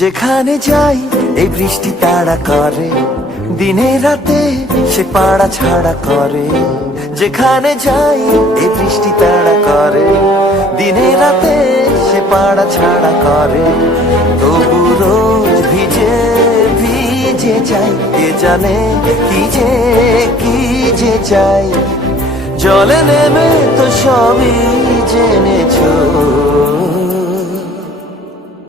যেখানে যাই এই বৃষ্টি তাড়া করে, দিনে রাতে সে পাড়া ছাড়া করে। যেখানে যাই এই বৃষ্টি তাড়া করে, দিনে রাতে সে পাড়া ছাড়া করে। তবু রোজ ভিজে ভিজে যাই, কে জানে কি যে চাই। জলে নেমে তো সবই জেনেছো,